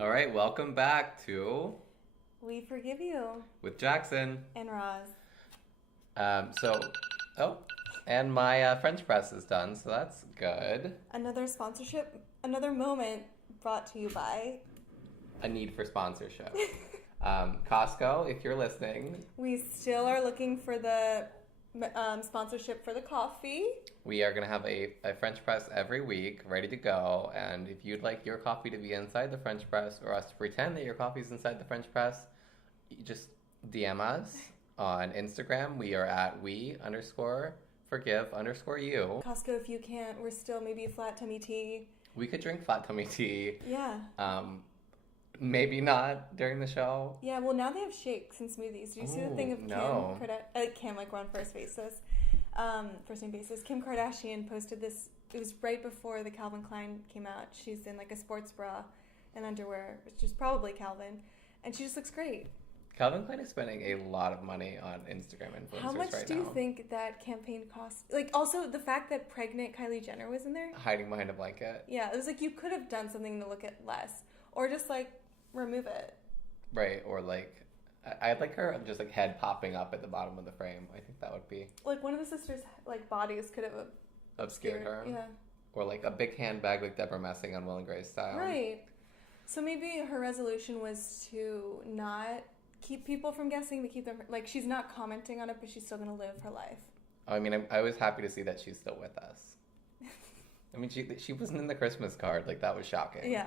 All right, welcome back to We Forgive You with Jackson. and Rozz. So, oh, and my French press is done, so that's good. Another sponsorship, another moment brought to you by A need for sponsorship. Costco, if you're listening, We still are looking for the sponsorship for the coffee. we are going to have a French press every week ready to go. And if you'd like your coffee to be inside the French press or us to pretend that your coffee's inside the French press, you just DM us on Instagram. We are at we_forgive_you. Costco, if you can't, we're still maybe flat tummy tea. We could drink flat tummy tea. Yeah. Maybe not during the show. Yeah, well, now they have shakes and smoothies. Did you see the thing of no. Kim, like we're on first name basis. Kim Kardashian posted this. It was right before the Calvin Klein came out. She's in like a sports bra and underwear, which is probably Calvin, and she just looks great. Calvin Klein is spending a lot of money on Instagram influencers right now. How much do you think that campaign cost? Like, also the fact that pregnant Kylie Jenner was in there. Hiding behind a blanket. Yeah, it was like you could have done something to look at less, or just like remove it. Right, or like, I'd like her just like head popping up at the bottom of the frame. I think that would be... Like one of the sisters' like bodies could have obscured her. Yeah. Or like a big handbag like Deborah Messing on Will and Grace style. Right. So maybe her resolution was to not keep people from guessing, to keep them... Like, she's not commenting on it, but she's still going to live her life. I mean, I was happy to see that she's still with us. I mean, she wasn't in the Christmas card. Like, that was shocking. Yeah.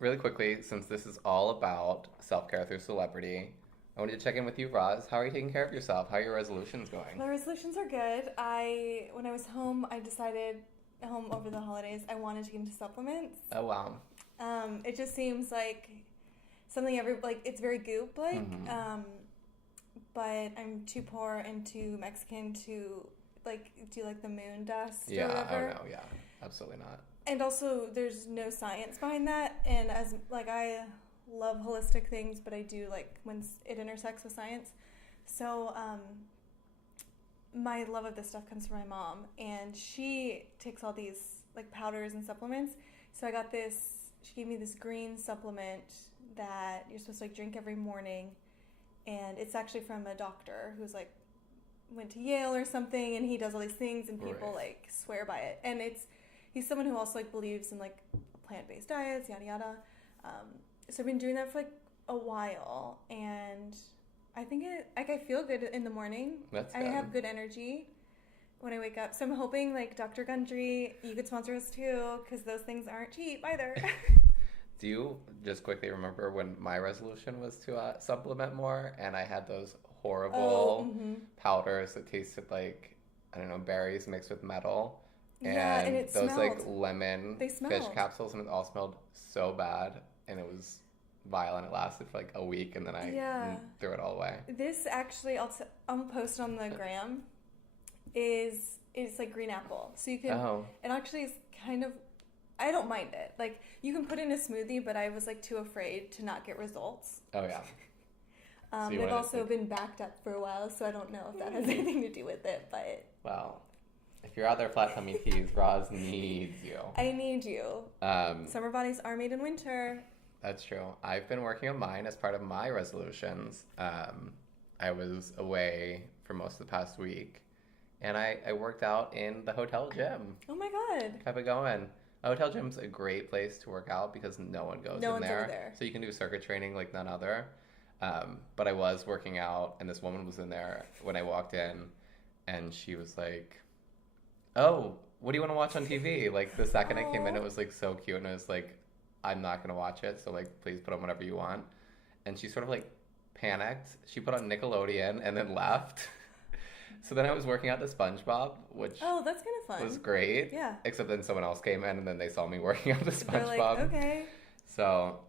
Really quickly, since this is all about self-care through celebrity, I wanted to check in with you, Rozz. How are you taking care of yourself? How are your resolutions going? My resolutions are good. When I was home, I decided, home over the holidays, I wanted to get into supplements. Oh, wow. It just seems like something it's very goop-like, but I'm too poor and too Mexican to, like, do, like, the moon dust or whatever. Oh, no, yeah. Absolutely not. And also, there's no science behind that, and as, like, I love holistic things, but I do like when it intersects with science. So my love of this stuff comes from my mom, and she takes all these like powders and supplements. So I got this, she gave me this green supplement that you're supposed to like drink every morning, and it's actually from a doctor who's like went to Yale or something, and he does all these things, and people like swear by it. And he's someone who also like believes in like plant-based diets, yada yada. So I've been doing that for like a while, and I think I feel good in the morning. That's good. I have good energy when I wake up. So I'm hoping like Dr. Gundry, you could sponsor us too, because those things aren't cheap either. Do you just quickly remember when my resolution was to supplement more, and I had those horrible powders that tasted like, I don't know, berries mixed with metal? Yeah, and it those smelled. like lemon fish smelled. capsules, and it all smelled so bad, and it was vile, and it lasted for like a week, and then I threw it all away. This actually, I'll post on the gram, it's like green apple. So you can, it actually is kind of, I don't mind it. Like, you can put in a smoothie, but I was like too afraid to not get results. Oh, yeah. So they've also been backed up for a while, so I don't know if that has anything to do with it, but... Well, if you're out there flat tummy teas, Rozz needs you. I need you. Summer bodies are made in winter. That's true. I've been working on mine as part of my resolutions. I was away for most of the past week, and I worked out in the hotel gym. Oh my God. Kept it going. A hotel gym's a great place to work out because no one goes in there. No one's over there. So you can do circuit training like none other. But I was working out, and this woman was in there when I walked in, and she was like, "Oh, what do you want to watch on TV?" Like, the second I came in, it was like so cute, and I was like, "I'm not gonna watch it, so like please put on whatever you want." And she sort of like panicked. She put on Nickelodeon and then left. So then I was working out the SpongeBob, which that's kind of fun. Was great. Yeah. Except then someone else came in, and then they saw me working out the SpongeBob. They're like, okay. So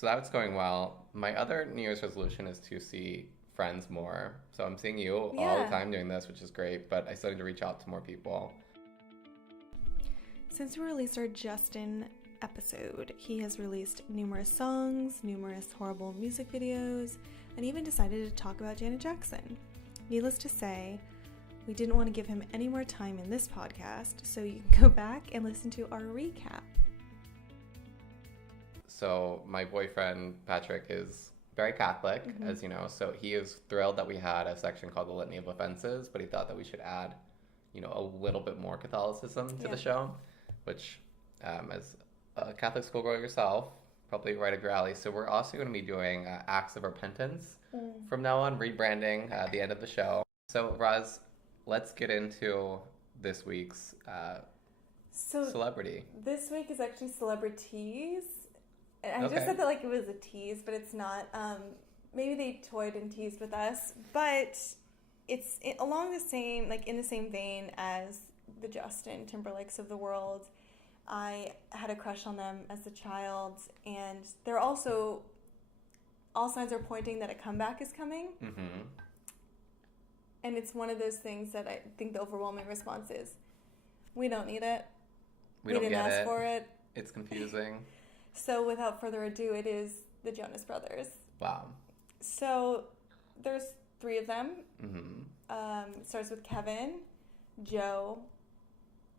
that's going well. My other New Year's resolution is to see friends more. So I'm seeing you all the time doing this, which is great, but I still need to reach out to more people. Since we released our Justin episode, he has released numerous songs, numerous horrible music videos, and even decided to talk about Janet Jackson. Needless to say, we didn't want to give him any more time in this podcast, so you can go back and listen to our recap. So my boyfriend Patrick is very Catholic, as you know, so he is thrilled that we had a section called the Litany of Offenses, but he thought that we should add, a little bit more Catholicism to the show, which, as a Catholic schoolgirl yourself, probably right up your alley. So we're also going to be doing acts of repentance from now on, rebranding at the end of the show. So Rozz, let's get into this week's celebrity. This week is actually celebrities. I just said that like it was a tease, but it's not. Maybe they toyed and teased with us, but it's along the same, like in the same vein as the Justin Timberlakes of the world. I had a crush on them as a child, and they're also, all signs are pointing that a comeback is coming. Mm-hmm. And it's one of those things that I think the overwhelming response is, we don't need it. We didn't ask for it. It's confusing. So without further ado, it is the Jonas Brothers. Wow. So there's 3 of them. Mm-hmm. It starts with Kevin, Joe,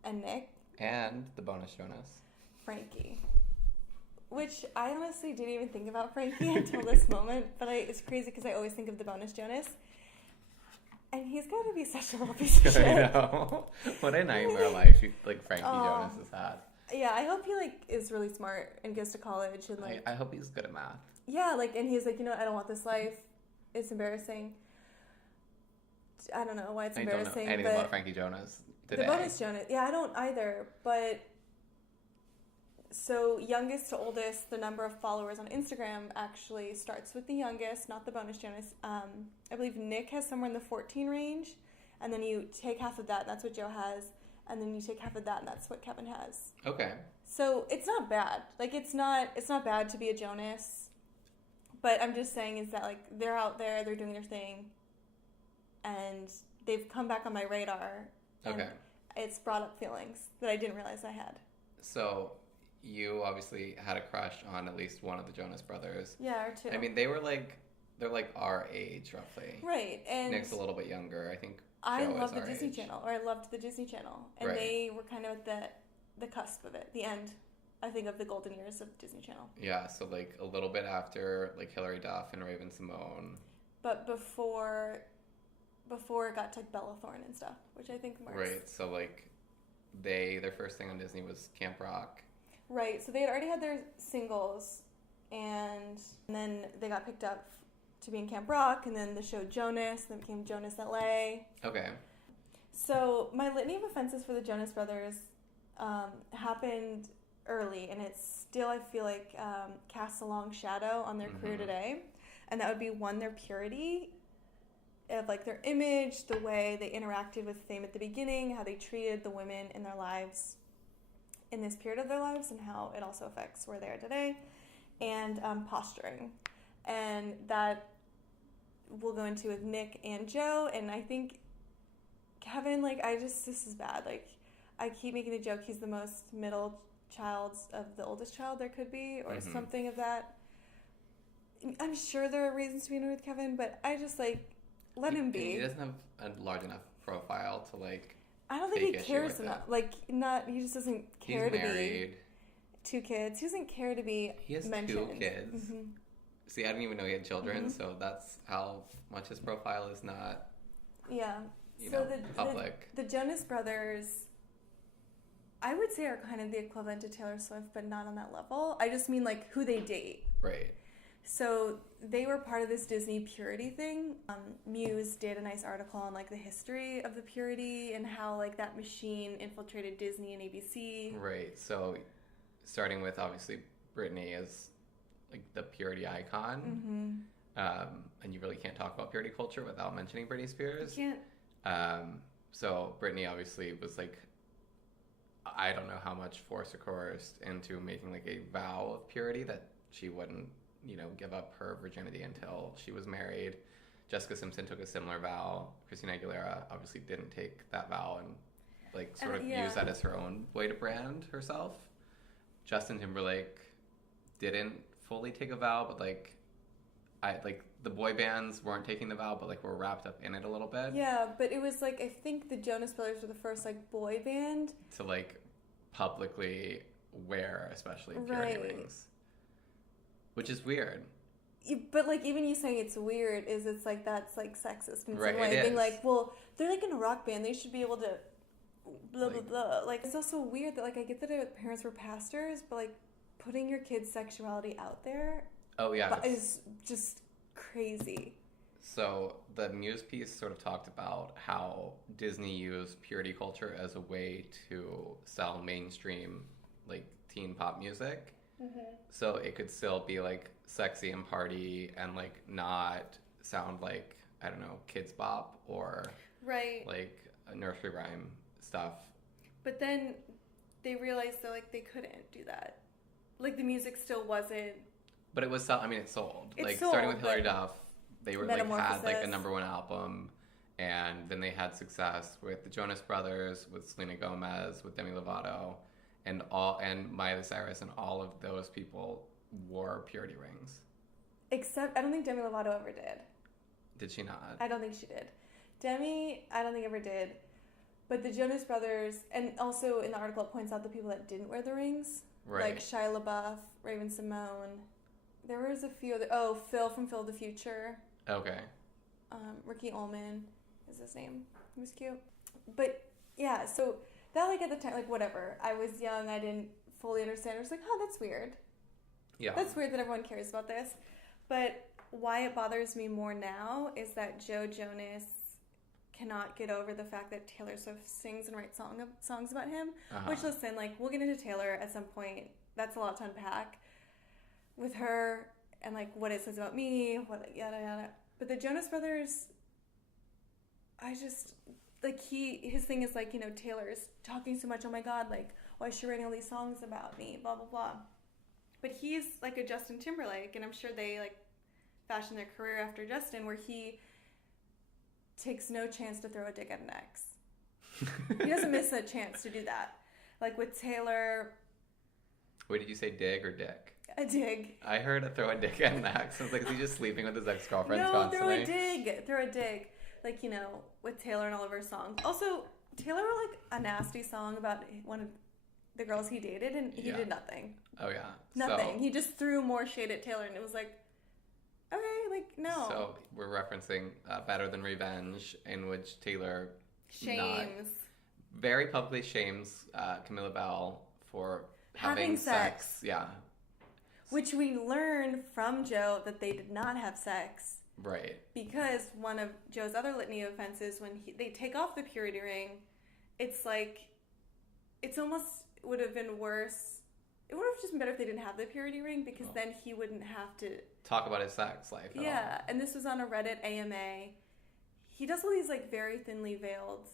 and Nick. And the bonus Jonas. Frankie. Which I honestly didn't even think about Frankie until this moment, but it's crazy because I always think of the bonus Jonas. And he's got to be such a little piece of shit. I know. What a nightmare life Frankie Jonas has had. Yeah, I hope he is really smart and goes to college and I hope he's good at math. Yeah, and he's like, I don't want this life. It's embarrassing. I don't know why it's embarrassing. I don't know anything about Frankie Jonas today. The bonus Jonas. Yeah, I don't either. But so youngest to oldest, the number of followers on Instagram actually starts with the youngest, not the bonus Jonas. I believe Nick has somewhere in the 14 range, and then you take half of that, and that's what Joe has, and then you take half of that, and that's what Kevin has. Okay. So it's not bad. It's not bad to be a Jonas, but I'm just saying is that they're out there, they're doing their thing, and they've come back on my radar. And it's brought up feelings that I didn't realize I had. So you obviously had a crush on at least one of the Jonas Brothers. Yeah, or 2. I mean, they're our age roughly. Right, and Nick's a little bit younger, I think. I love the Disney Channel, or I loved the Disney Channel, and they were kind of at the cusp of it, the end, I think, of the golden years of Disney Channel. Yeah, so a little bit after Hilary Duff and Raven Simone. But before it got to Bella Thorne and stuff, which I think marks. Right, so their first thing on Disney was Camp Rock. Right, so they had already had their singles, and then they got picked up to be in Camp Rock, and then the show Jonas, then became Jonas LA. Okay. So my litany of offenses for the Jonas Brothers happened early, and it still, I feel casts a long shadow on their career today, and that would be, 1, their purity of their image, the way they interacted with fame at the beginning, how they treated the women in their lives in this period of their lives, and how it also affects where they are today, and posturing. And that we'll go into with Nick and Joe, and I think Kevin, this is bad. I keep making the joke he's the most middle child of the oldest child there could be, or something of that. I'm sure there are reasons to be annoyed with Kevin, but I just, let him be. He doesn't have a large enough profile to, I don't think he cares enough. He just doesn't care to married. Be 2 kids. He doesn't care to be He has mentioned. 2 kids. Mm-hmm. See, I didn't even know he had children, so that's how much his profile is not, public. The Jonas Brothers, I would say, are kind of the equivalent to Taylor Swift, but not on that level. I just mean, who they date. Right. So they were part of this Disney purity thing. Muse did a nice article on the history of the purity and how that machine infiltrated Disney and ABC. Right. So starting with obviously Britney is the purity icon, and you really can't talk about purity culture without mentioning Britney Spears. You can't. So Britney obviously was I don't know how much forced or coerced into making a vow of purity that she wouldn't give up her virginity until she was married. Jessica Simpson took a similar vow. Christina Aguilera obviously didn't take that vow and sort of use that as her own way to brand herself. Justin Timberlake didn't fully take a vow, but the boy bands weren't taking the vow, but were wrapped up in it a little bit. Yeah, but it was I think the Jonas Brothers were the first boy band to publicly wear especially purity rings. Which is weird. But like even you saying it's weird it's like that's like sexist in Right, some way. it Being is. like, well, they're like in a rock band, they should be able to blah blah Like- blah. Like it's also weird that like I get that their parents were pastors, but like putting your kid's sexuality out there Oh yeah. is just crazy. So the Muse piece sort of talked about how Disney used purity culture as a way to sell mainstream like teen pop music. So it could still be like sexy and party and like not sound like, I don't know, Kids Bop or Right. like a nursery rhyme stuff. But then they realized that like they couldn't do that. Like the music still wasn't. But it was, I mean, it sold. It like sold, starting with Hilary but Duff, they were like had like a Metamorphosis. #1 album, and then they had success with the Jonas Brothers, with Selena Gomez, with Demi Lovato, and Miley Cyrus, and all of those people wore purity rings. Except I don't think Demi Lovato ever did. Did she not? I don't think she did. Demi, I don't think ever did. But the Jonas Brothers, and also in the article it points out the people that didn't wear the rings. Right. Like Shia LaBeouf, Raven Simone. There was a few other. Oh, Phil from Phil the Future. Okay. Ricky Ullman is his name. He was cute. But yeah, so that like at the time, like whatever. I was young. I didn't fully understand. I was like, oh, that's weird. Yeah. That's weird that everyone cares about this. But why it bothers me more now is that Joe Jonas cannot get over the fact that Taylor Swift sings and writes songs about him. Uh-huh. Which, listen, like, we'll get into Taylor at some point. That's a lot to unpack with her and, like, what it says about me, what yada yada. But the Jonas Brothers, I just, like, his thing is, like, you know, Taylor's talking so much, oh my god, like, why is she writing all these songs about me, blah, blah, blah. But he's, like, a Justin Timberlake, and I'm sure they, like, fashioned their career after Justin, where he takes no chance to throw a dick at an ex. He doesn't miss a chance to do that. Like with Taylor... Wait, did you say dig or dick? A dig. I heard a throw a dick at an ex. I was like, is he just sleeping with his ex-girlfriends No, constantly? throw a dig. Like, you know, with Taylor and all of her songs. Also, Taylor wrote, like, a nasty song about one of the girls he dated, and he did nothing. Oh, yeah. Nothing. So, he just threw more shade at Taylor, and it was like, okay, like, no. So we're referencing Better Than Revenge, in which Taylor Shames. very publicly shames Camilla Bell for having sex. Yeah. Which we learned from Joe that they did not have sex. Right. Because one of Joe's other litany of offenses, when they take off the purity ring, it's like, it's almost would have been worse. It would have just been better if they didn't have the purity ring, because then he wouldn't have to talk about his sex life at all. Yeah, and this was on a Reddit AMA. He does all these like very thinly veiled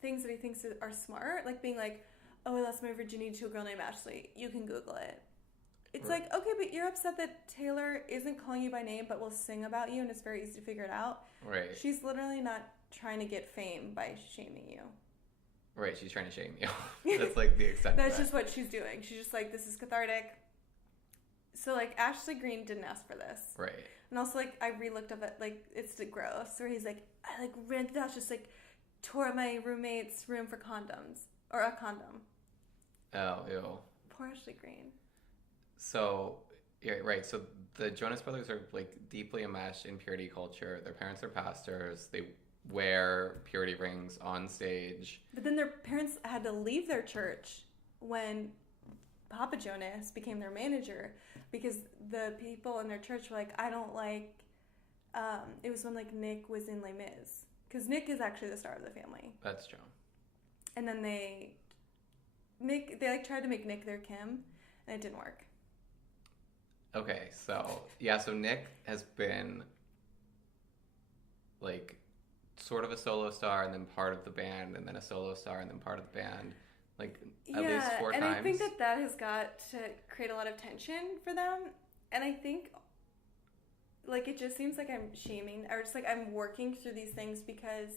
things that he thinks are smart, like being like, oh, I lost my virginity to a girl named Ashley. You can Google it. It's Right. like, okay, but you're upset that Taylor isn't calling you by name but will sing about you, and it's very easy to figure it out. Right. She's literally not trying to get fame by shaming you. Right, she's trying to shame you. That's like the extent That's of it. just what she's doing. She's just like, this is cathartic. So, like, Ashley Green didn't ask for this. Right. And also, like, I re-looked up at, like, it's gross, where he's like, I, like, ran through the house, just, like, tore up my roommate's room for condoms. Or a condom. Oh, ew. Poor Ashley Green. So, yeah, right. So the Jonas Brothers are, like, deeply enmeshed in purity culture. Their parents are pastors. They wear purity rings on stage. But then their parents had to leave their church when Papa Jonas became their manager, because the people in their church were like, I don't like, it was when like Nick was in Les Mis, because Nick is actually the star of the family. That's true. And then they like tried to make Nick their Kim, and it didn't work. Okay, so yeah, so Nick has been like sort of a solo star, and then part of the band, and then a solo star, and then part of the band, like at least 4 and times. I think that has got to create a lot of tension for them. And I think, like, it just seems like I'm shaming, or just like I'm working through these things, because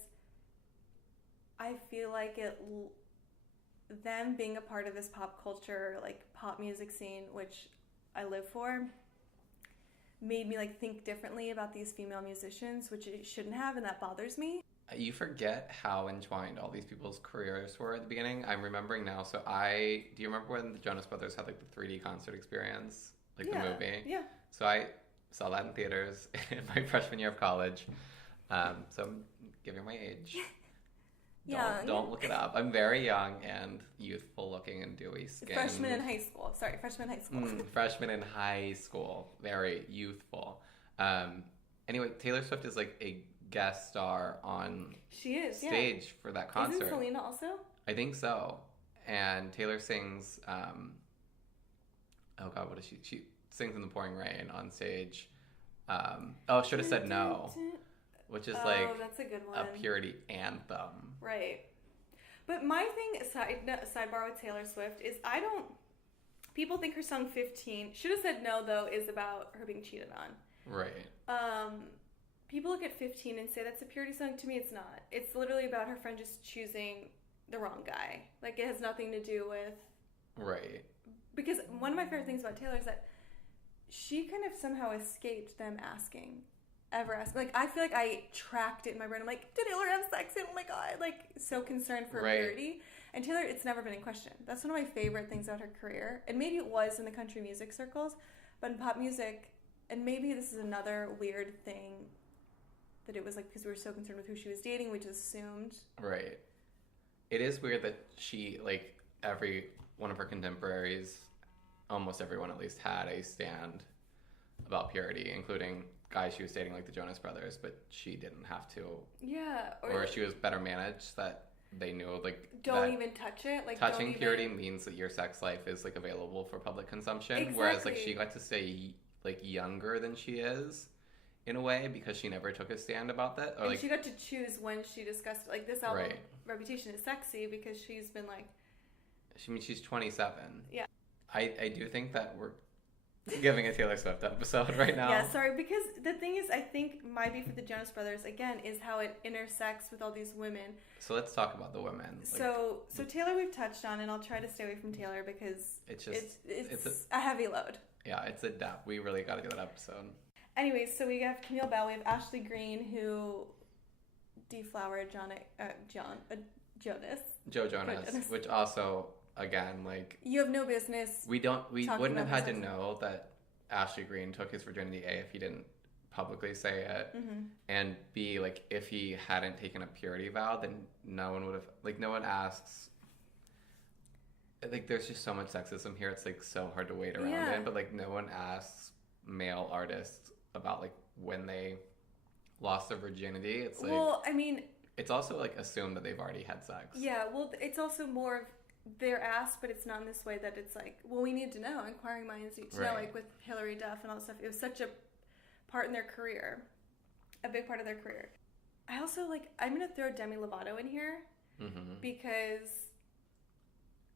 I feel like them being a part of this pop culture, like pop music scene, which I live for, made me like think differently about these female musicians, which it shouldn't have, and that bothers me. You forget how entwined all these people's careers were at the beginning. I'm remembering now. So do you remember when the Jonas Brothers had like the 3D concert experience like the movie. Yeah. So I saw that in theaters in my freshman year of college. So I'm giving my age. Don't look it up. I'm very young and youthful looking and dewy skin. Freshman in high school. Freshman in high school. Freshman in high school. Very youthful. Anyway, Taylor Swift is like a guest star on stage for that concert. Isn't Selena also? I think so. And Taylor sings, oh God, what is she? She sings in the pouring rain on stage. Should have said no. Which is that's a good one. A purity anthem. Right. But my thing, sidebar with Taylor Swift, is people think her song 15, Should Have Said No, though, is about her being cheated on. Right. People look at 15 and say that's a purity song. To me, it's not. It's literally about her friend just choosing the wrong guy. Like, it has nothing to do with... Right. Because one of my favorite things about Taylor is that she kind of somehow escaped them asking. Like, I feel like I tracked it in my brain. I'm like, did Taylor have sex? Oh my God. Like, so concerned for purity. And Taylor, it's never been in question. That's one of my favorite things about her career. And maybe it was in the country music circles, but in pop music, and maybe this is another weird thing that it was like, because we were so concerned with who she was dating, we just assumed. Right. It is weird that she, like, every one of her contemporaries, almost everyone at least, had a stand about purity, including guys she was dating, like the Jonas Brothers, but she didn't have to. Yeah. Or she was better managed, that they knew, like... Don't even touch it. Like, touching purity means that your sex life is, like, available for public consumption. Exactly. Whereas, like, she got to stay, like, younger than she is, in a way, because she never took a stand about that. Or, and like, she got to choose when she discussed, like, this album, Reputation, is sexy because she's been, like... she's 27. Yeah. I do think that we're giving a Taylor Swift episode right now. Yeah, sorry, because the thing is, I think my beef with the Jonas Brothers, again, is how it intersects with all these women. So let's talk about the women. So Taylor we've touched on, and I'll try to stay away from Taylor because it's a heavy load. Yeah, it's a depth. We really got to do that episode. Anyways, so we have Camille Bell, we have Ashley Greene, who deflowered Jonas. Joe Jonas, which also... Again, like... You have no business. We wouldn't have had to know that Ashley Greene took his virginity, A, if he didn't publicly say it, and B, like, if he hadn't taken a purity vow, then no one would have... Like, no one asks... Like, there's just so much sexism here, it's, like, so hard to wade around in, but, like, no one asks male artists about, like, when they lost their virginity. It's, like... Well, I mean... It's also, like, assumed that they've already had sex. Yeah, well, it's also more of... They're asked, but it's not in this way that it's like, well, we need to know. Inquiring minds need to know, like with Hilary Duff and all that stuff. It was such a part in their career, a big part of their career. I also, like, I'm going to throw Demi Lovato in here because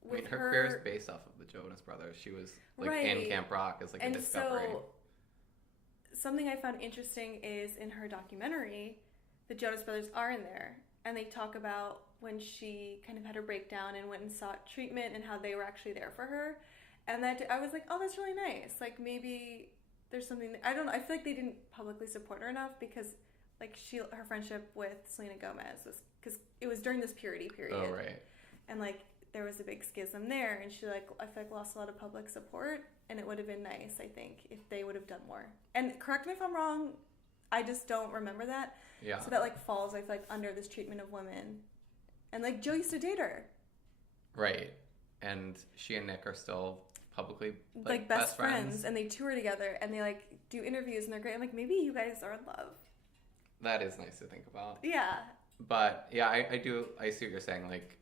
with her career is based off of the Jonas Brothers. She was, like, in Camp Rock as, like, a discovery. So, something I found interesting is in her documentary, the Jonas Brothers are in there, and they talk about when she kind of had her breakdown and went and sought treatment and how they were actually there for her. And that I was like, oh, that's really nice. Like, maybe there's something... I don't know. I feel like they didn't publicly support her enough because, like, her friendship with Selena Gomez was... Because it was during this purity period. Oh, right. And, like, there was a big schism there. And she, like, I feel like lost a lot of public support. And it would have been nice, I think, if they would have done more. And correct me if I'm wrong. I just don't remember that. Yeah. So that, like, falls, I feel like, under this treatment of women. And, like, Joe used to date her. Right. And she and Nick are still publicly, like best friends. And they tour together. And they, like, do interviews. And they're great. I'm like, maybe you guys are in love. That is nice to think about. Yeah. But, yeah, I see what you're saying. Like,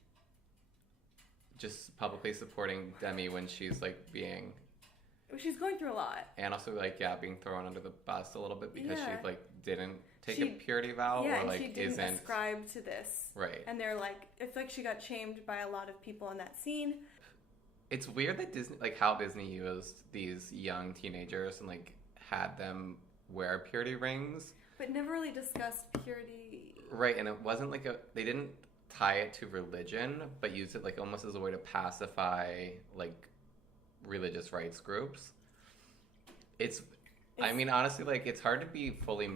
just publicly supporting Demi when she's, like, being... She's going through a lot. And also, like, being thrown under the bus a little bit because she, like, didn't take a purity vow or, like, she didn't ascribe to this. Right. And they're, like, it's like she got shamed by a lot of people in that scene. It's weird that Disney, like, how Disney used these young teenagers and, like, had them wear purity rings. But never really discussed purity. Right, and it wasn't, like, they didn't tie it to religion, but used it, like, almost as a way to pacify, like, religious rights groups. I mean, honestly, like, it's hard to be fully,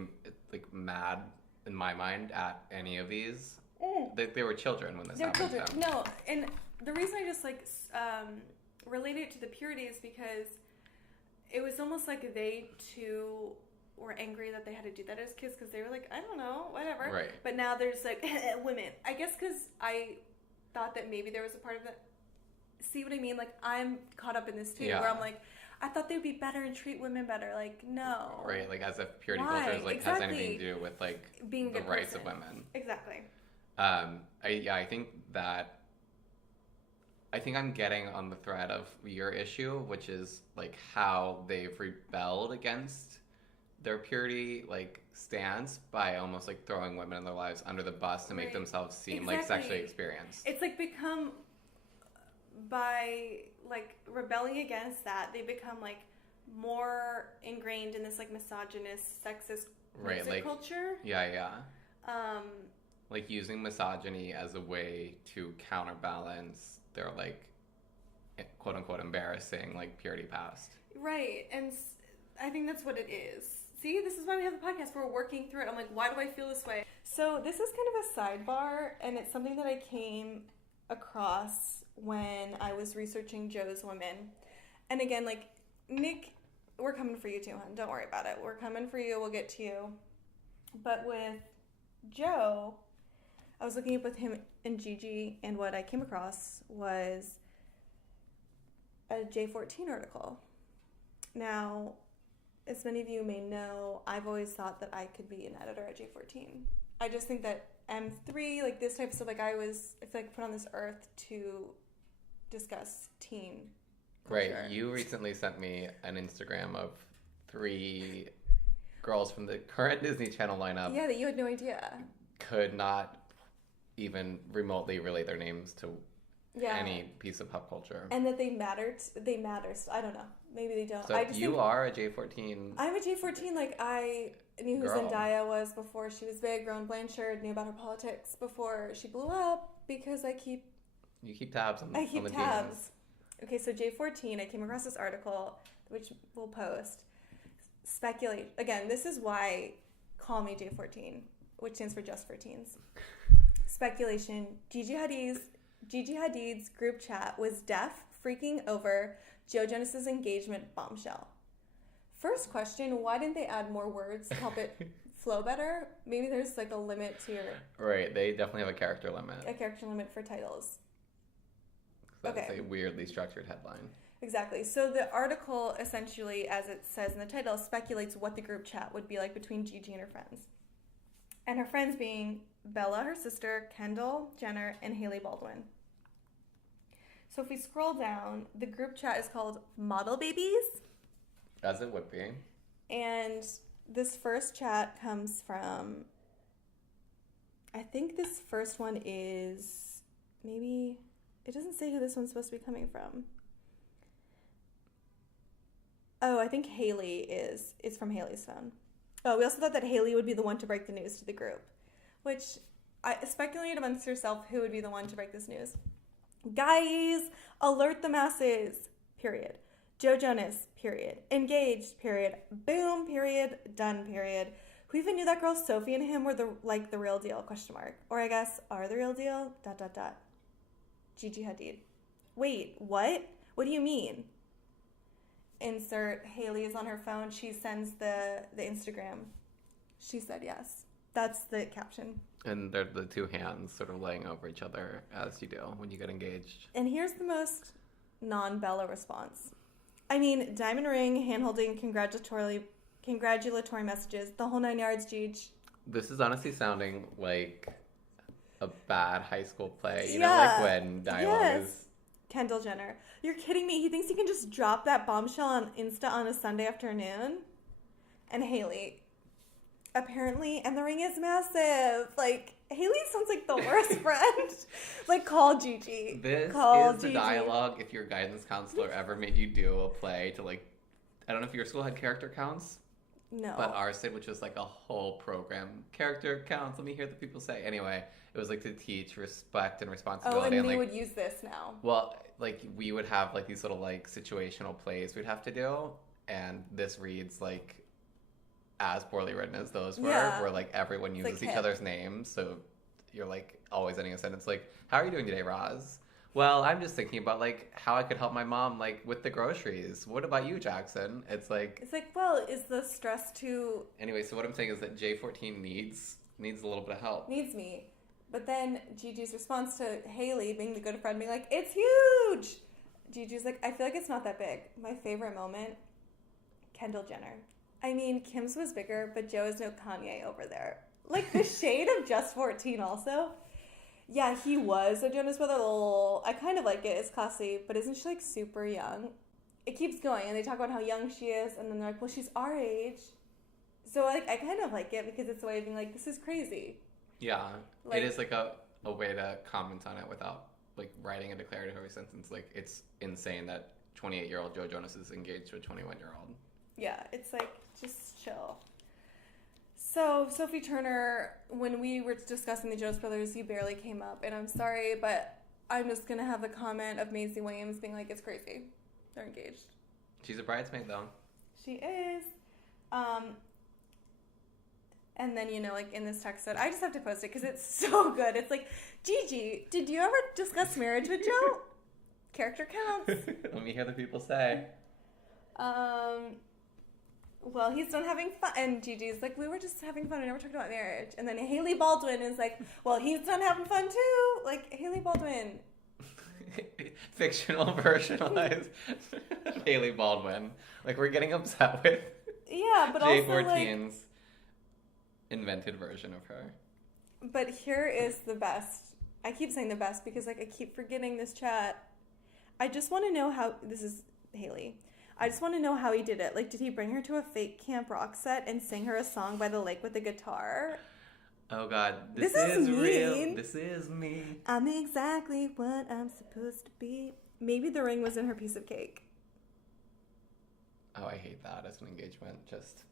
like, mad in my mind at any of these. They were children when this happened to them. No, and the reason I just, like, relate it to the purity is because it was almost like they too were angry that they had to do that as kids because they were like, I don't know, whatever. Right. But now there's like women. I guess because I thought that maybe there was a part of that. See what I mean? Like, I'm caught up in this too, where I'm like, I thought they would be better and treat women better. Like, no. Right, like as if purity culture is like has anything to do with like being the rights of women. Exactly. I think I'm getting on the thread of your issue, which is like how they've rebelled against their purity like stance by almost like throwing women in their lives under the bus to make themselves seem like sexually experienced. It's like become, by like rebelling against that, they become like more ingrained in this like misogynist, sexist music like, culture. Yeah. Like using misogyny as a way to counterbalance their like quote unquote embarrassing like purity past. Right, and I think that's what it is. See, this is why we have the podcast. We're working through it. I'm like, why do I feel this way? So this is kind of a sidebar, and it's something that I came across when I was researching Joe's Women. And again, like, Nick, we're coming for you too, hon. Don't worry about it. We're coming for you. We'll get to you. But with Joe, I was looking up with him and Gigi, and what I came across was a J14 article. Now, as many of you may know, I've always thought that I could be an editor at J14. I just think that M3, like this type of stuff, like I feel like put on this earth to discuss teen culture. Right. You recently sent me an Instagram of 3 girls from the current Disney Channel lineup. Yeah, that you had no idea. Could not even remotely relate their names to any piece of pop culture. And that they matter. I don't know. Maybe they don't. So I just you are a J14. I'm a J14. Like, I knew who Zendaya was before she was big. Rowan Blanchard, knew about her politics before she blew up because You keep tabs on I keep the tabs. teams. Okay, so J14, I came across this article, which we'll post. Speculate. Again, this is why call me J14, which stands for Just for Teens. Speculation. Gigi Hadid's group chat was freaking over Joe Jonas's engagement bombshell. First question, why didn't they add more words to help it flow better? Maybe there's like a limit to your... Right, they definitely have a character limit. A character limit for titles. That's a weirdly structured headline. Exactly. So the article essentially, as it says in the title, speculates what the group chat would be like between Gigi and her friends. And her friends being Bella, her sister, Kendall Jenner, and Hailey Baldwin. So if we scroll down, the group chat is called Model Babies. As it would be. And this first chat comes from, I think this first one is maybe, it doesn't say who this one's supposed to be coming from. Oh, I think Hailey is. It's from Hailey's phone. Oh, we also thought that Hailey would be the one to break the news to the group, which I speculated amongst yourself who would be the one to break this news. Guys, alert the masses, period. Joe Jonas, period. Engaged, period. Boom, period. Done, period. Who even knew that girl Sophie and him were the real deal, ? Or I guess, are the real deal, ... Gigi Hadid. Wait, what? What do you mean? Insert, Hailey is on her phone. She sends the Instagram. She said yes. That's the caption. And they're the 2 hands sort of laying over each other as you do when you get engaged. And here's the most non-Bella response. I mean, diamond ring, hand-holding, congratulatory messages, the whole 9 yards, Gigi. This is honestly sounding like a bad high school play. You Yeah. know, like when dialogue is... Kendall Jenner. You're kidding me. He thinks he can just drop that bombshell on Insta on a Sunday afternoon? And Hailey. Apparently, and the ring is massive. Like, Hailey sounds like the worst friend. Like, call Gigi. This call is the Gigi. dialogue if your guidance counselor ever made you do a play to, like, I don't know if your school had character counts. No. But ours did, which was like a whole program. Character counts, let me hear the people say. Anyway, it was like to teach respect and responsibility. Oh, and they like, would use this now. Well, like, we would have, like, these little, like, situational plays we'd have to do. And this reads, like, as poorly written as those were, where, like, everyone uses each other's names. So you're, like, always ending a sentence like, how are you doing today, Rozz? Well, I'm just thinking about like how I could help my mom like with the groceries. What about you, Jackson? It's like well, is the stress too... Anyway, so what I'm saying is that J14 needs a little bit of help. Needs me. But then Gigi's response to Haley being the good friend being like, it's huge! Gigi's like, I feel like it's not that big. My favorite moment, Kendall Jenner. I mean, Kim's was bigger, but Joe is no Kanye over there. Like, the shade of Just 14 also. Yeah, he was a Jonas Brother. I kind of like it. It's classy. But isn't she, like, super young? It keeps going. And they talk about how young she is. And then they're like, well, she's our age. So, like, I kind of like it because it's a way of being like, this is crazy. Yeah. Like, it is, like, a way to comment on it without, like, writing a declaratory sentence. Like, it's insane that 28-year-old Joe Jonas is engaged to a 21-year-old. Yeah, it's like, just chill. So, Sophie Turner, when we were discussing the Jonas Brothers, you barely came up. And I'm sorry, but I'm just going to have the comment of Maisie Williams being like, it's crazy. They're engaged. She's a bridesmaid, though. She is. And then, you know, like, in this text thread, I just have to post it because it's so good. It's like, Gigi, did you ever discuss marriage with Joe? Character counts. Let me hear the people say. Well, he's done having fun. And Gigi's like, we were just having fun. We never talked about marriage. And then Haley Baldwin is like, well, he's done having fun too. Like, Haley Baldwin. Fictional versionalized Haley Baldwin. Like, we're getting upset with but J14's also, invented version of her. But here is the best. I keep saying the best because, like, I keep forgetting this chat. I just want to know how... This is Haley. I just want to know how he did it. Like, did he bring her to a fake camp rock set and sing her a song by the lake with a guitar? Oh, God. This is real. mean. This is me. I'm exactly what I'm supposed to be. Maybe the ring was in her piece of cake. Oh, I hate that as an engagement. Just...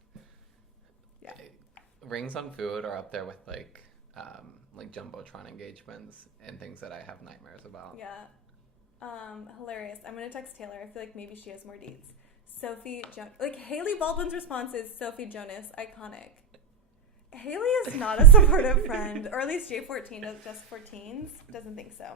Yeah. Rings on food are up there with, like Jumbotron engagements and things that I have nightmares about. Yeah. Hilarious. I'm going to text Taylor. I feel like maybe she has more deets. Sophie Jonas. Like, Haley Baldwin's response is Sophie Jonas, iconic. Haley is not a supportive friend, or at least J14 of Just 14s doesn't think so.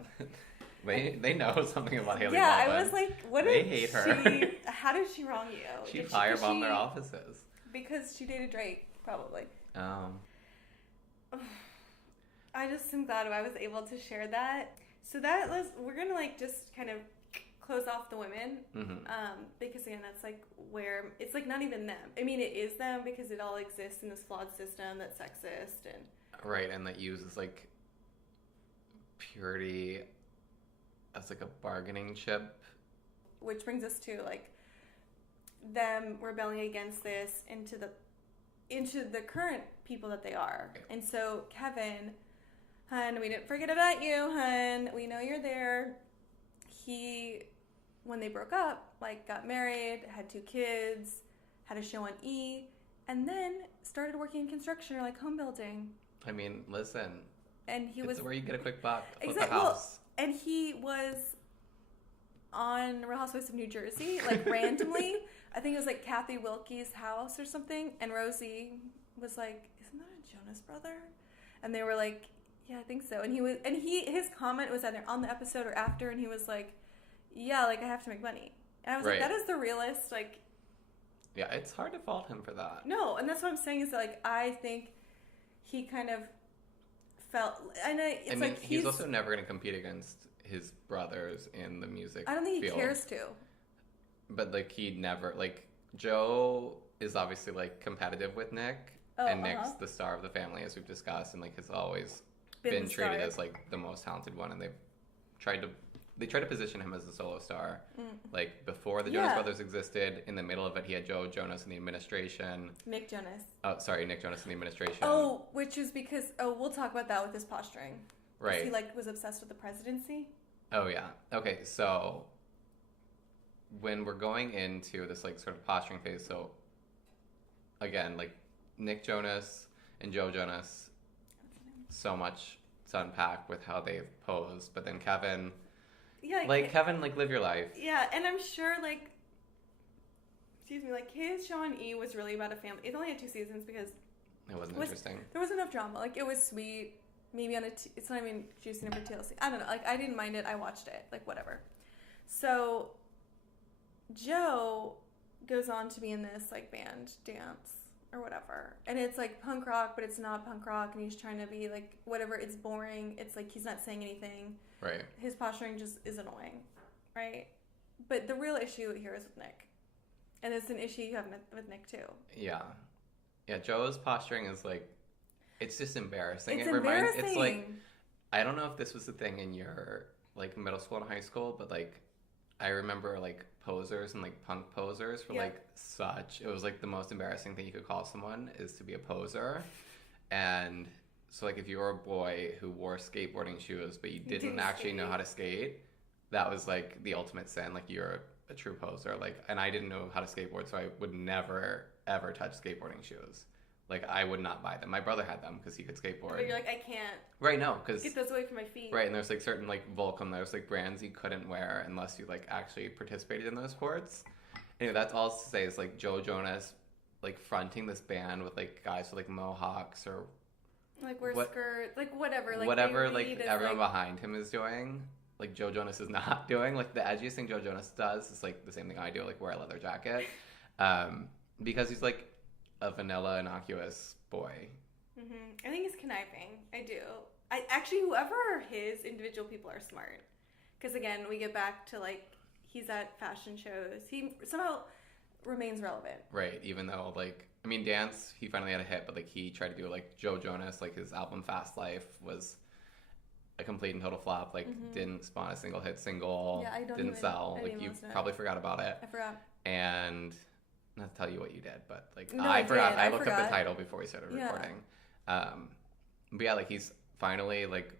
They know something about Haley Baldwin. Yeah, I was like, what they did hate her. How did she wrong you? She firebombed their offices. Because she dated Drake, probably. Oh. I just am glad I was able to share that. So we're going to, like, just kind of close off the women. Mm-hmm. Because, again, that's, like, where it's, like, not even them. I mean, it is them because it all exists in this flawed system that's sexist and... Right, and that uses, like, purity as, like, a bargaining chip. Which brings us to, like, them rebelling against this into the current people that they are. Okay. And so, Kevin... Hun, we didn't forget about you, hun. We know you're there. He, when they broke up, like, got married, had 2 kids, had a show on E, and then started working in construction or, like, home building. I mean, listen. And he was... where you get a quick buck. Exactly. Well, and he was on Real Housewives of New Jersey, like, randomly. I think it was, like, Kathy Wilkie's house or something, and Rosie was like, isn't that a Jonas brother? And they were like... Yeah, I think so. And his comment was either on the episode or after, and he was like, yeah, like, I have to make money. And I was like, that is the realist, like... Yeah, it's hard to fault him for that. No, and that's what I'm saying is that, like, I think he kind of felt... He's also never going to compete against his brothers in the music I don't think he field. cares to. But, like, he never... Like, Joe is obviously, like, competitive with Nick, and Nick's the star of the family, as we've discussed, and, like, has always... been treated as, like, the most talented one, and they tried to position him as a solo star. Like, before the Jonas Brothers existed, in the middle of it, he had Joe Jonas in the administration. Nick Jonas. Oh, sorry, Nick Jonas in the administration. Oh, which is because, we'll talk about that with his posturing. Right. He, like, was obsessed with the presidency. Oh, yeah. Okay, so when we're going into this, like, sort of posturing phase, so, again, like, Nick Jonas and Joe Jonas... so much to unpack with how they've posed, but then Kevin, Kevin, like, live your life. Yeah, and I'm sure, like, excuse me, like, his show on E was really about a family. It only had 2 seasons because it wasn't interesting. There was enough drama. Like, it was sweet. maybe on it's not even juicy number TLC. I don't know. Like, I didn't mind it. I watched it. Like, whatever. So Joe goes on to be in this like band dance or whatever, and it's like punk rock, but it's not punk rock, and he's trying to be like whatever. It's boring. It's like he's not saying anything. Right. His posturing just is annoying, right? But the real issue here is with Nick, and it's an issue you have with Nick too. Yeah, Joe's posturing is like, it's just embarrassing. It's embarrassing. It's like, I don't know if this was a thing in your like middle school and high school, but like I remember like posers and like punk posers were like it was like the most embarrassing thing you could call someone is to be a poser. And so like if you were a boy who wore skateboarding shoes but you didn't actually know how to skate, that was like the ultimate sin. Like you're a true poser. Like, and I didn't know how to skateboard, so I would never ever touch skateboarding shoes. Like, I would not buy them. My brother had them because he could skateboard. But you're like, I can't. Right, no, because... Get those away from my feet. Right, and there's, like, certain, like, Volcom, there's, like, brands you couldn't wear unless you, like, actually participated in those sports. Anyway, that's all to say is, like, Joe Jonas, like, fronting this band with, like, guys with, like, mohawks or... Like, wear skirts, like, whatever. Like, whatever, like, everyone behind him is doing, like, Joe Jonas is not doing. Like, the edgiest thing Joe Jonas does is, like, the same thing I do, like, wear a leather jacket. Because he's, like... a vanilla, innocuous boy. Mm-hmm. I think he's conniving. I do. Actually, whoever are his individual people are smart. Because again, we get back to like, he's at fashion shows. He somehow remains relevant. Right. Even though like, I mean, dance, he finally had a hit, but like he tried to do like Joe Jonas, like his album Fast Life was a complete and total flop. Like didn't spawn a single hit single. Yeah, didn't sell. Like you probably forgot about it. I forgot. And not to tell you what you did, but like no, I forgot. I looked up the title before we started recording. But yeah, like he's finally like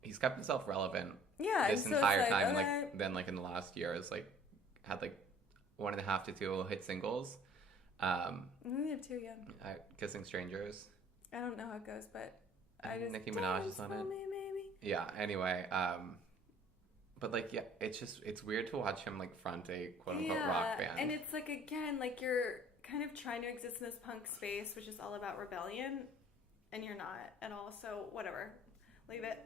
he's kept himself relevant. Yeah, this entire time, and like then like in the last year, has like had like 1.5 to 2 hit singles. We have 2, yeah. Kissing Strangers. I don't know how it goes, but I just Nicki Minaj is on it. Maybe. Yeah. Anyway, but like yeah, it's weird to watch him like front a quote unquote rock band. And it's like again, like you're kind of trying to exist in this punk space, which is all about rebellion, and you're not at all. So whatever, leave it.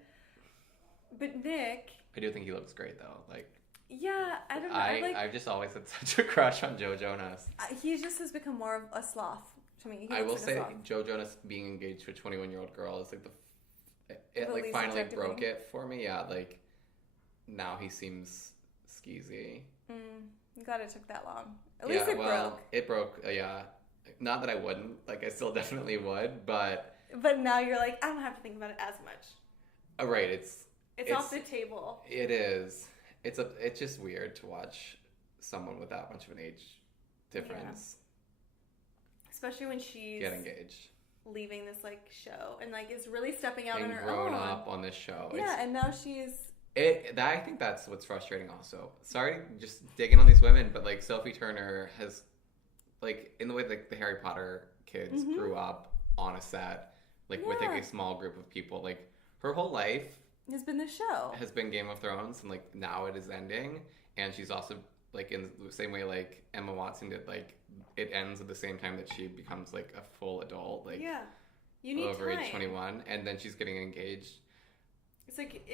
But Nick, I do think he looks great though. Like yeah, I don't know. I've just always had such a crush on Joe Jonas. He just has become more of a sloth to me. I will say Joe Jonas being engaged to a 21-year-old girl is like it like finally broke it for me. Yeah, like. Now he seems skeezy. God, it took that long. At least it broke. It broke, yeah. Not that I wouldn't. Like, I still definitely would, but... But now you're like, I don't have to think about it as much. Right, It's off the table. It is. It's just weird to watch someone with that much of an age difference. Yeah. Especially when she's... get engaged. Leaving this, like, show. And, like, is really stepping out on her own. And grown own. up on this show. Yeah, and now she's... I think that's what's frustrating also. Sorry, just digging on these women, but like Sophie Turner has, like in the way like the Harry Potter kids grew up on a set, like with like a small group of people. Like her whole life has been this show. Has been Game of Thrones, and like now it is ending. And she's also like in the same way like Emma Watson did. Like it ends at the same time that she becomes like a full adult. Like you need over time. age 21, and then she's getting engaged. It's like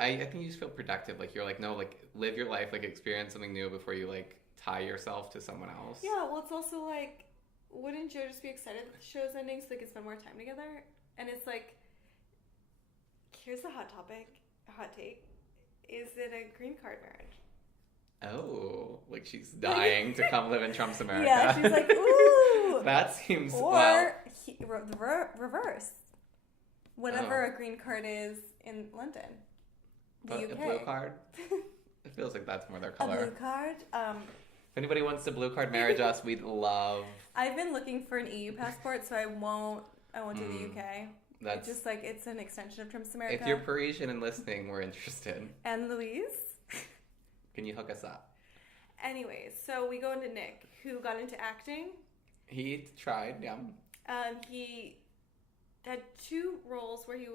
I think you just feel productive. Like you're like, no, like live your life, like experience something new before you like tie yourself to someone else. Yeah, well, it's also like, wouldn't Joe just be excited that the show's ending so they could spend more time together? And it's like, here's a hot take. Is it a green card marriage? Oh, like she's dying to come live in Trump's America. Yeah, she's like, ooh. That seems reverse. Whatever a green card is in London, the UK. A blue card? It feels like that's more their color. A blue card? If anybody wants to blue card marriage us, we'd love... I've been looking for an EU passport, so I won't do the UK. That's just like, it's an extension of Trump's America. If you're Parisian and listening, we're interested. And Louise? Can you hook us up? Anyways, so we go into Nick, who got into acting. He tried, yeah. He had 2 roles where he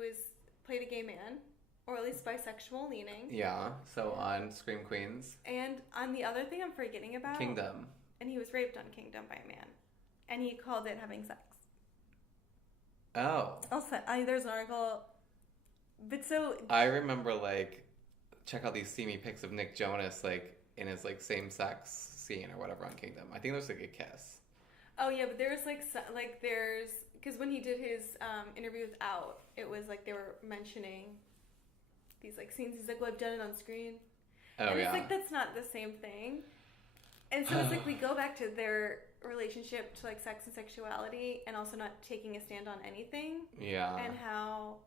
played a gay man, or at least bisexual leaning. Yeah, so on Scream Queens. And on the other thing I'm forgetting about... Kingdom. And he was raped on Kingdom by a man. And he called it having sex. Oh. There's an article But so I remember, like, check out these steamy pics of Nick Jonas, like, in his, like, same-sex scene or whatever on Kingdom. I think there was, like, a kiss. oh yeah, but there's there's because when he did his interview with Out, it was like they were mentioning these like scenes. He's like, well, I've done it on screen. Oh, and yeah. it's like that's not the same thing. And so it's like we go back to their relationship to like sex and sexuality, and also not taking a stand on anything. Yeah. And how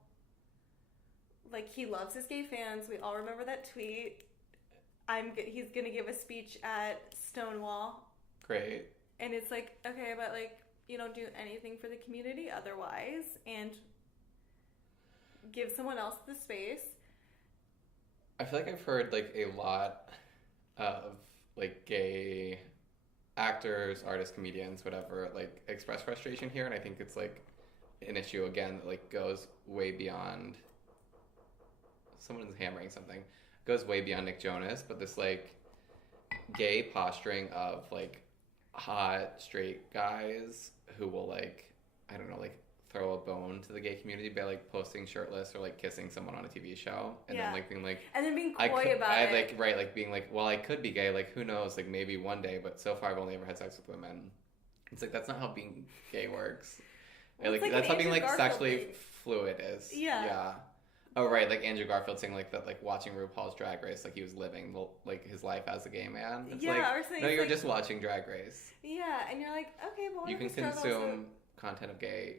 like he loves his gay fans. We all remember that tweet. He's gonna give a speech at Stonewall. Great. And it's like, okay, but like you don't do anything for the community otherwise, and give someone else the space. I feel like I've heard like a lot of like gay actors, artists, comedians, whatever, like express frustration here, and I think it's like an issue again that like goes way beyond. Someone's hammering something. Goes way beyond Nick Jonas, but this like gay posturing of like hot straight guys who will like, I don't know, like throw a bone to the gay community by like posting shirtless or like kissing someone on a TV show, and then like being like, and then being coy about it. Like right, like being like, well, I could be gay, like who knows, like maybe one day, but so far I've only ever had sex with women. It's like that's not how being gay works. Well, like that's how Andrew being like Garfield sexually thing. fluid is. Yeah. Oh right, like Andrew Garfield saying like that, like watching RuPaul's Drag Race, like he was living like his life as a gay man. It's like, or saying no, you're like, just watching Drag Race. Yeah, and you're like, okay, but what you if can we start consume also... content of gay.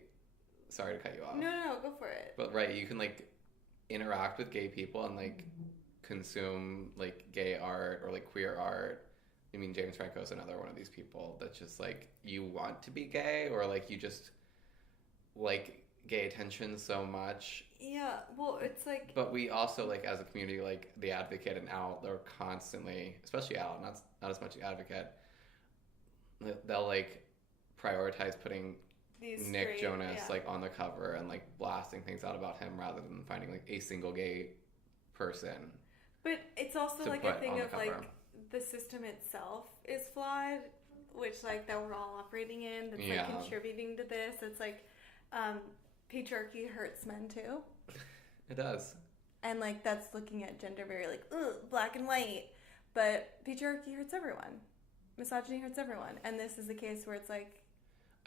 Sorry to cut you off. No, go for it. But right, you can like interact with gay people and like consume like gay art or like queer art. I mean, James Franco's another one of these people that's just like you want to be gay or like you just like gay attention so much. Yeah, well, it's like... But we also, like, as a community, like, The Advocate and Out, they're constantly, especially Out, not as much The Advocate, they'll, like, prioritize putting These Nick straight, Jonas, like, on the cover and, like, blasting things out about him rather than finding, like, a single gay person. But it's also, like, a thing of, like, the system itself is flawed, which, like, that we're all operating in, that's, like, contributing to this. It's, like, patriarchy hurts men too. It does. And like that's looking at gender very like black and white, but patriarchy hurts everyone. Misogyny hurts everyone, and this is the case where it's like.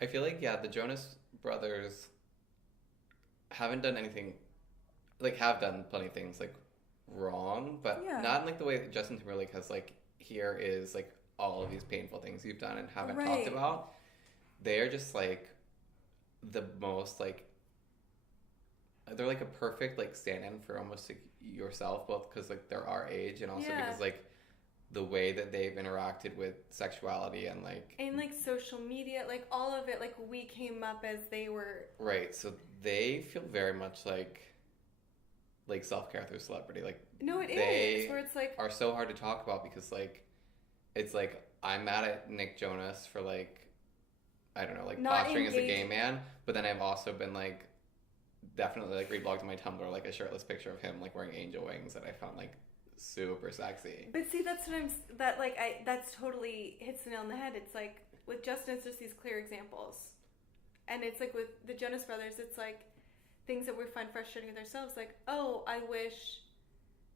I feel like the Jonas Brothers haven't done anything, like have done plenty of things like wrong, but not in like the way that Justin Timberlake has like here is like all of these painful things you've done and haven't talked about. They are just like the most like they're like a perfect like stand-in for almost like yourself, both because like they're our age and also because like the way that they've interacted with sexuality and like social media, like all of it, like we came up as they were so they feel very much like self-care through celebrity. Like no, it is where it's like are so hard to talk about because like it's like I'm mad at Nick Jonas for like I don't know, like posturing as a gay man, but then I've also been like definitely like reblogged on my Tumblr like a shirtless picture of him like wearing angel wings that I found like super sexy. But see, that's what that's totally hits the nail on the head. It's like with Justin, it's just these clear examples, and it's like with the Jonas Brothers, it's like things that we find frustrating with ourselves. Like, oh, I wish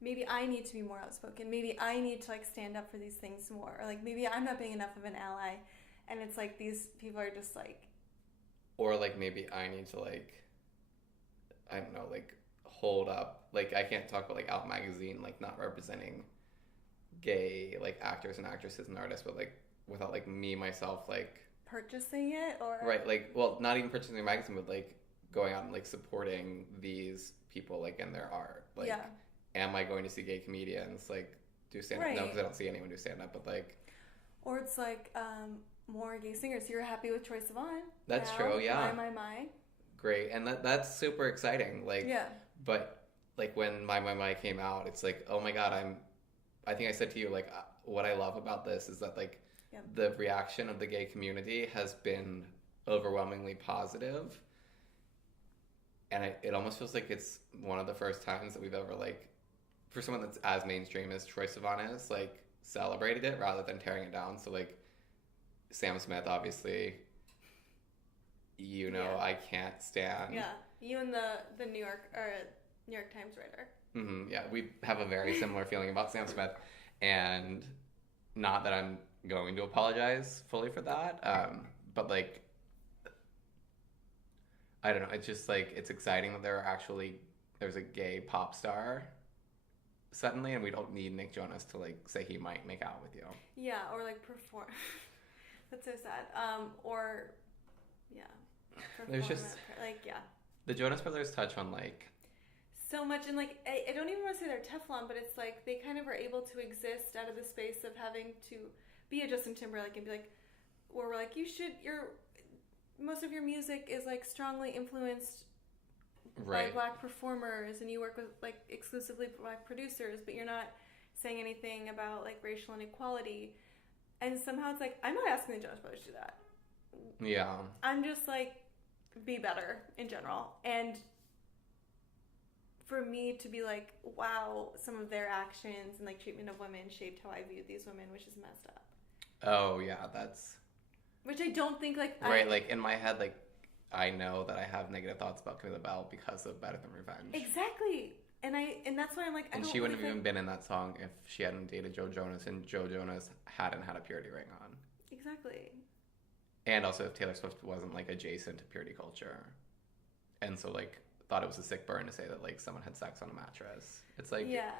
maybe I need to be more outspoken. Maybe I need to like stand up for these things more, or like maybe I'm not being enough of an ally. And it's like these people are just like... Or like maybe I need to like, I don't know, like hold up. Like I can't talk about like Out Magazine, like not representing gay like actors and actresses and artists, but like without like me, myself, like... Purchasing it or... Right, like, well, not even purchasing a magazine, but like going out and like supporting these people like in their art. Like, am I going to see gay comedians like do stand-up? No, because I don't see anyone do stand-up, but like... Or it's like... more gay singers. You're happy with Troye Sivan. That's true, My. Great. And that's super exciting. Like, but like when My came out, it's like, oh my God, I think I said to you, like, what I love about this is that like the reaction of the gay community has been overwhelmingly positive. And it almost feels like it's one of the first times that we've ever like, for someone that's as mainstream as Troye Sivan is, like celebrated it rather than tearing it down. So like, Sam Smith, obviously, I can't stand. Yeah, you and the New York or New York Times writer. Yeah, we have a very similar feeling about Sam Smith, and not that I'm going to apologize fully for that, but like, I don't know, it's just like, it's exciting that there's a gay pop star suddenly, and we don't need Nick Jonas to like say he might make out with you. Yeah, or like perform. That's so sad. Or, yeah. There's just like, yeah. The Jonas Brothers touch on like so much, and like I don't even want to say they're Teflon, but it's like they kind of are able to exist out of the space of having to be a Justin Timberlake and be like, or we're like, most of your music is like strongly influenced by Black performers, and you work with like exclusively Black producers, but you're not saying anything about like racial inequality. And somehow it's like, I'm not asking the Jonas Brothers to do that. Yeah. I'm just like, be better in general. And for me to be like, wow, some of their actions and like treatment of women shaped how I viewed these women, which is messed up. Oh yeah, that's. Which I don't think like. Right, like in my head, like I know that I have negative thoughts about Camila Bell because of Better Than Revenge. Exactly. And that's why I'm like, and she wouldn't have even been in that song if she hadn't dated Joe Jonas and Joe Jonas hadn't had a purity ring on. Exactly. And also if Taylor Swift wasn't like adjacent to purity culture, and so like thought it was a sick burn to say that like someone had sex on a mattress. It's like, yeah,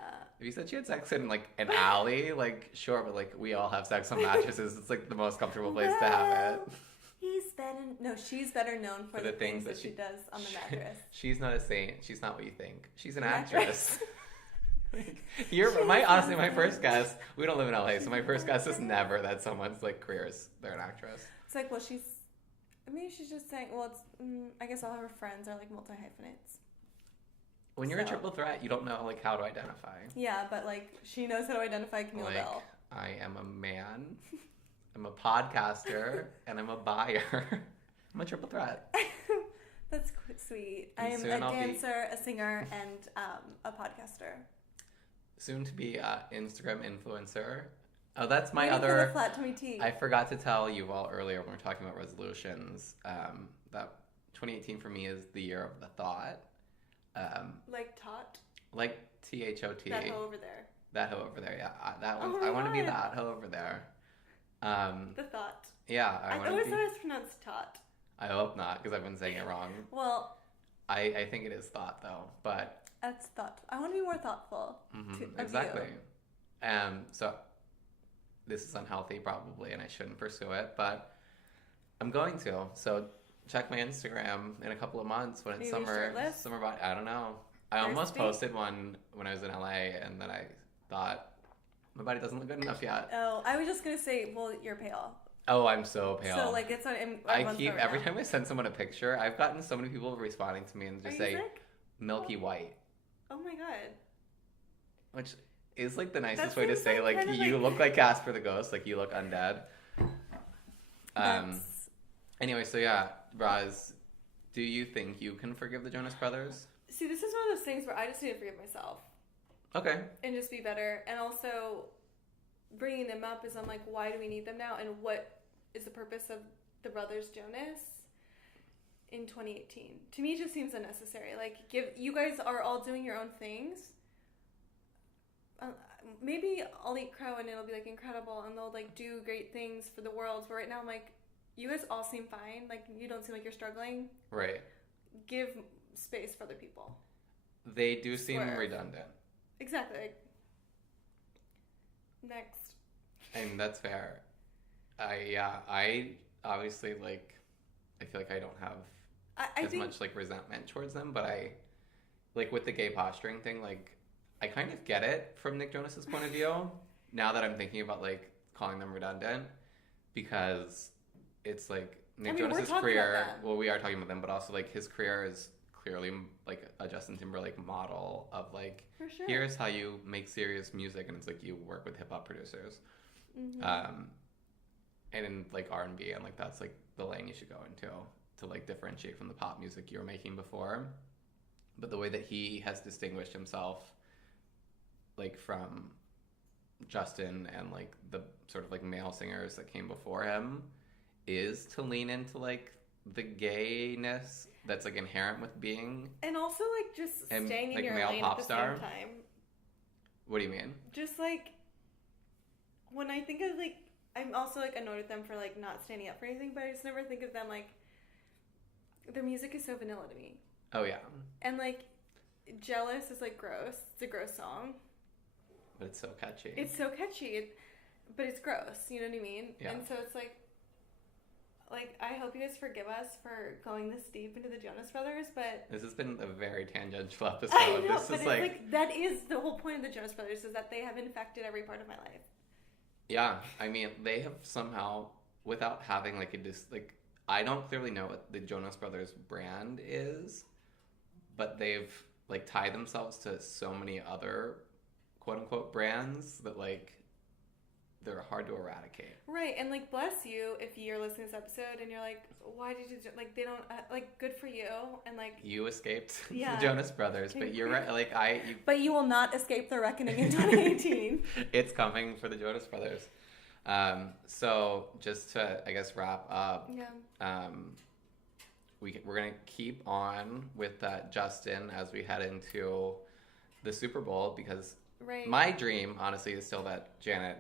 if you said she had sex in like an alley, like sure, but like we all have sex on mattresses. It's like the most comfortable place to have it. She's better known for the things that she does on the mattress. She's not a saint. She's not what you think. She's an actress. Honestly, my first guess, we don't live in LA, so my first guess is never that someone's like career is they're an actress. It's like, well, she's just saying, well, it's, I guess all her friends are like multi-hyphenates. When you're a triple threat, you don't know like how to identify. Yeah, but like she knows how to identify Camila Bell. I am a man. I'm a podcaster, and I'm a buyer. I'm a triple threat. That's sweet. I am a dancer, a singer, and a podcaster. Soon to be Instagram influencer. Oh, that's my other. Flat tummy tea. I forgot to tell you all earlier when we were talking about resolutions that 2018 for me is the year of the thought. Like tot. Like THOT. That hoe over there. That hoe over there. Yeah, that one. I want to be that hoe over there. The thought. Yeah, I always thought it was pronounced tot. I hope not, because I've been saying it wrong. Well, I think it is thought though, but that's thought. I want to be more thoughtful. Exactly. So this is unhealthy probably, and I shouldn't pursue it, but I'm going to. So check my Instagram in a couple of months when it's summer body. I don't know. I almost posted one when I was in LA, and then I thought, my body doesn't look good enough yet. Oh, I was just going to say, well, you're pale. Oh, I'm so pale. So, like, it's on... Every time I send someone a picture, I've gotten so many people responding to me and just say, milky white. Oh my god. Which is, like, the nicest way to say, like, you look like Casper the Ghost, like, you look undead. Anyway, so yeah, Rozz, do you think you can forgive the Jonas Brothers? See, this is one of those things where I just need to forgive myself. Okay. And just be better. And also, bringing them up is I'm like, why do we need them now? And what is the purpose of the Brothers Jonas in 2018? To me, it just seems unnecessary. Like, you guys are all doing your own things. Maybe I'll eat crow and it'll be, like, incredible. And they'll, like, do great things for the world. But right now, I'm like, you guys all seem fine. Like, you don't seem like you're struggling. Right. Give space for other people. They do seem redundant. Exactly. Next. And that's fair. I obviously, like, I feel like I don't have much, like, resentment towards them, but I, like, with the gay posturing thing, like, I kind of get it from Nick Jonas's point of view, now that I'm thinking about, like, calling them redundant, because it's, like, Nick Jonas's career, well, we are talking about them, but also, like, his career is clearly like a Justin Timberlake model of like, here's how you make serious music, and it's like you work with hip-hop producers, and in like R&B, and like that's like the lane you should go into to like differentiate from the pop music you were making before. But the way that he has distinguished himself like from Justin and like the sort of like male singers that came before him is to lean into like the gayness that's like inherent with being And also like just and, staying in like, your male lane pop at the star. same time. What do you mean? Just like when I think of like, I'm also like annoyed with them for like not standing up for anything, but I just never think of them like, their music is so vanilla to me. Oh yeah. And like Jealous is like gross. It's a gross song. But it's so catchy. It's so catchy, but it's gross. You know what I mean? Yeah. And so it's like I hope you guys forgive us for going this deep into the Jonas Brothers, but This has been a very tangential episode. I know, This but is it's like that is the whole point of the Jonas Brothers, is that they have infected every part of my life. Yeah, I mean, they have somehow, without having like I don't clearly know what the Jonas Brothers brand is, but they've like tied themselves to so many other quote unquote brands that like they're hard to eradicate. Right, and like bless you if you're listening to this episode and you're like, why did you like, they don't like, good for you, and like You escaped Yeah. the Jonas Brothers, but you're right. Like but you will not escape the reckoning in 2018. It's coming for the Jonas Brothers. So just to, I guess, wrap up, Yeah. we're gonna keep on with Justin as we head into the Super Bowl, because Right. my dream, honestly, is still that Janet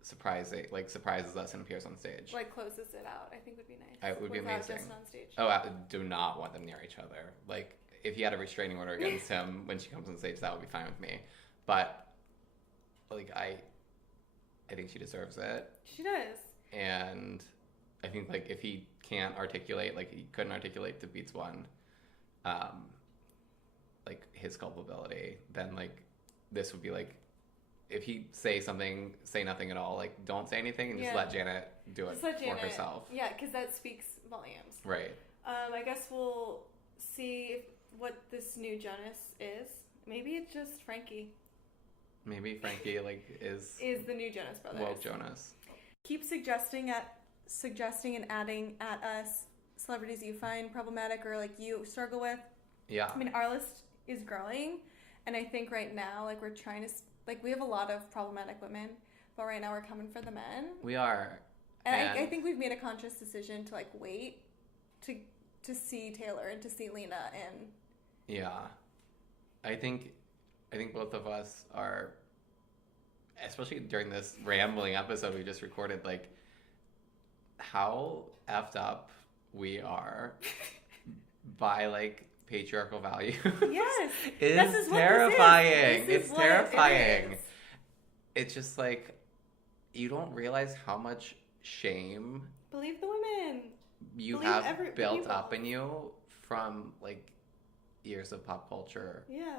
surprises us and appears on stage. Like closes it out, I think would be nice. It would be Without amazing. Justin on stage. Oh, I do not want them near each other. Like, if he had a restraining order against him when she comes on stage, that would be fine with me. But like, I think she deserves it. She does. And I think like if he can't articulate, like he couldn't articulate to Beats One, like his culpability, then like this would be like, if he say nothing at all, like don't say anything and just let Janet do it for herself. Yeah, because that speaks volumes. Right. I guess we'll see what this new Jonas is. Maybe it's just Frankie. Maybe Frankie like is the new Jonas Brothers. woke Jonas. Keep suggesting and adding at us celebrities you find problematic or like you struggle with. Yeah. I mean, our list is growing, and I think right now like we're trying to like, we have a lot of problematic women, but right now we're coming for the men. We are. And I think we've made a conscious decision to like wait to see Taylor and to see Lena and. Yeah. I think both of us are, especially during this rambling episode we just recorded, like how effed up we are by like patriarchal values. Yes. It's terrifying. It's terrifying. It is. It's just like, you don't realize how much shame Believe the women. you Believe have built people. up in you from like years of pop culture. Yeah.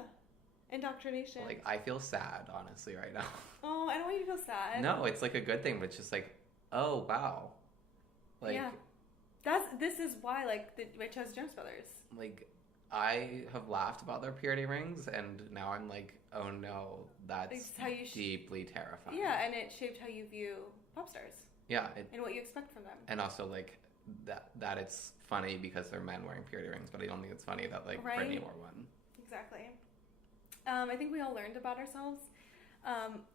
Indoctrination. Like, I feel sad, honestly, right now. Oh, I don't want you to feel sad. No, it's like a good thing, but it's just like, oh wow, like Yeah. This is why like I chose Jonas Brothers. like I have laughed about their purity rings, and now I'm like, oh no, that's It's how you deeply terrifying. Yeah, and it shaped how you view pop stars Yeah, and what you expect from them. and also like that it's funny because they're men wearing purity rings, but I don't think it's funny that like Right. Britney wore one. Exactly. I think we all learned about ourselves.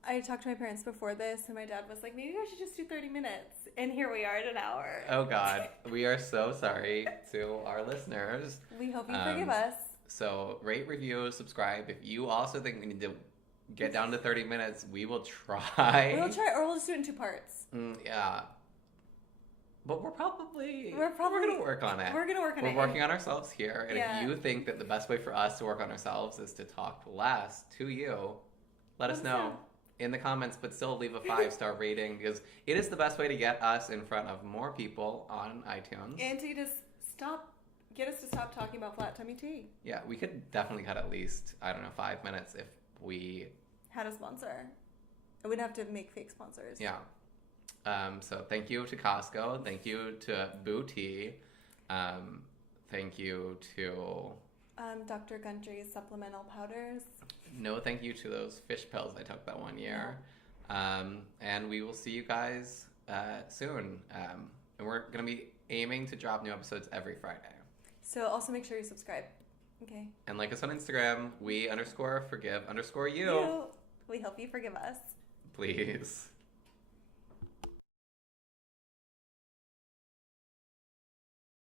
I talked to my parents before this, and my dad was like, maybe I should just do 30 minutes. And here we are at an hour. Oh God, we are so sorry to our listeners. We hope you forgive us. So rate, review, subscribe. If you also think we need to get down to 30 minutes, we will try. We'll try, or we'll just do it in 2 parts. Yeah. But we're probably We're going to work on it. We're going to work on it. We're working on ourselves here. And Yeah. if you think that the best way for us to work on ourselves is to talk less to you, let us know in the comments, but still leave a 5-star rating, because it is the best way to get us in front of more people on iTunes. And to just get us to stop talking about flat tummy tea. Yeah, we could definitely cut at least, 5 minutes if we Had a sponsor. I would have to make fake sponsors. Yeah. So thank you to Costco. Thank you to Booty. Thank you to... Dr. Gundry's supplemental powders. No thank you to those fish pills I took that one year. And we will see you guys soon. And we're going to be aiming to drop new episodes every Friday. So also make sure you subscribe. Okay. And like us on Instagram, we_forgive_you. We hope you forgive us. Please.